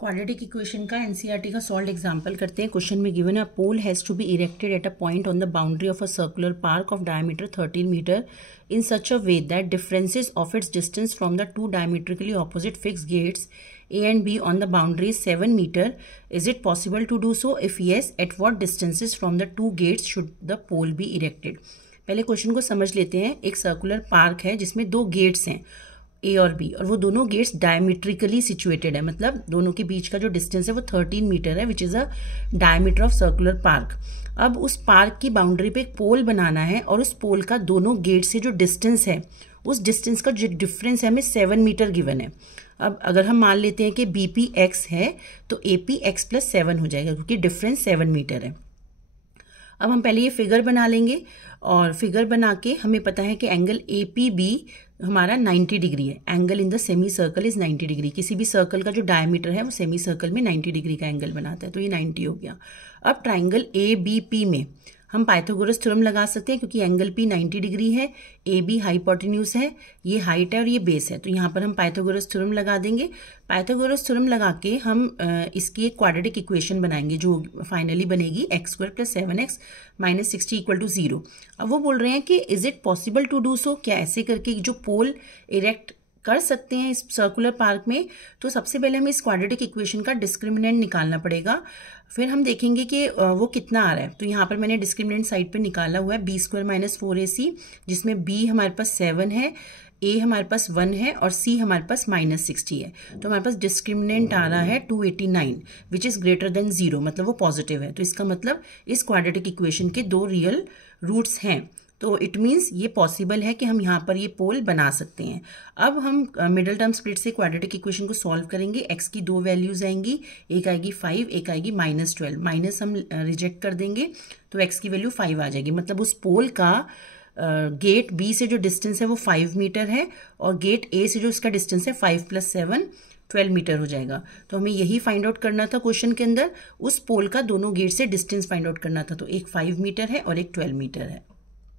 Quadratic equation का NCERT का solve example करते हैं। क्वेश्चन में given a pole has to be erected at a point on the boundary of a circular park of diameter 13 metre in such a way that differences of its distance from the two diametrically opposite fixed gates A and B on the boundary is 7 meter. Is it possible to do so? If yes, at what distances from the two gates should the pole be erected? पहले question को समझ लेते हैं। एक circular park है जिसमें दो gets हैं ए और बी, और वो दोनों गेट्स डायमीट्रिकली सिचुएटेड है, मतलब दोनों के बीच का जो डिस्टेंस है वो 13 मीटर है, which is a diameter of circular park. अब उस पार्क की बाउंड्री पे एक पोल बनाना है और उस पोल का दोनों गेट से जो डिस्टेंस है उस डिस्टेंस का जो डिफरेंस है हमें 7 मीटर गिवन है। अब अगर हम मान लेते हैं कि बीपी एक्स है तो एपी एक्स प्लस 7 हो जाएगा क्योंकि डिफरेंस 7 मीटर है। अब हम पहले ये फिगर बना लेंगे और फिगर बना के हमें पता है कि एंगल ए पी बी हमारा 90 डिग्री है। Angle in the semi circle is 90 degree. किसी भी सर्कल का जो डायमीटर है वो सेमी सर्कल में 90 डिग्री का एंगल बनाता है, तो ये 90 हो गया। अब ट्राइंगल ए बी पी में हम पाइथागोरस थ्योरम लगा सकते हैं क्योंकि एंगल पी 90 डिग्री है, ए बी हाइपोटेन्यूज है, ये हाइट है और ये बेस है, तो यहाँ पर हम पाइथागोरस थ्योरम लगा देंगे। पाइथागोरस थ्योरम लगा के हम इसकी एक क्वाड्रेटिक इक्वेशन बनाएंगे जो फाइनली बनेगी x² + 7x - 60 = 0। अब वो बोल रहे हैं कि is it possible to do so, क्या ऐसे करके जो पोल इरेक्ट कर सकते हैं इस सर्कुलर पार्क में? तो सबसे पहले हमें इस क्वाड्रेटिक इक्वेशन का डिस्क्रिमिनेंट निकालना पड़ेगा, फिर हम देखेंगे कि वो कितना आ रहा है। तो यहाँ पर मैंने डिस्क्रिमिनेंट साइड पे निकाला हुआ है b² - 4ac, जिसमें b हमारे पास 7 है, a हमारे पास 1 है और c हमारे पास -60 है। तो हमारे पास डिस्क्रिमिनेंट आ रहा है 289 विच इज ग्रेटर देन 0, मतलब वो पॉजिटिव है। तो इसका मतलब इस क्वाड्रेटिक इक्वेशन के दो रियल रूट्स हैं, तो इट मीन्स ये पॉसिबल है कि हम यहाँ पर ये पोल बना सकते हैं। अब हम मिडल टर्म स्प्लिट से क्वाड्रेटिक इक्वेशन को सॉल्व करेंगे। x की दो वैल्यूज आएंगी, एक आएगी 5, एक आएगी -12। माइनस हम रिजेक्ट कर देंगे तो x की वैल्यू 5 आ जाएगी, मतलब उस पोल का गेट बी से जो डिस्टेंस है वो 5 मीटर है और गेट ए से जो इसका डिस्टेंस है 5 + 7 12 मीटर हो जाएगा। तो हमें यही फाइंड आउट करना था क्वेश्चन के अंदर, उस पोल का दोनों गेट से डिस्टेंस फाइंड आउट करना था। तो एक 5 मीटर है और एक 12 मीटर है।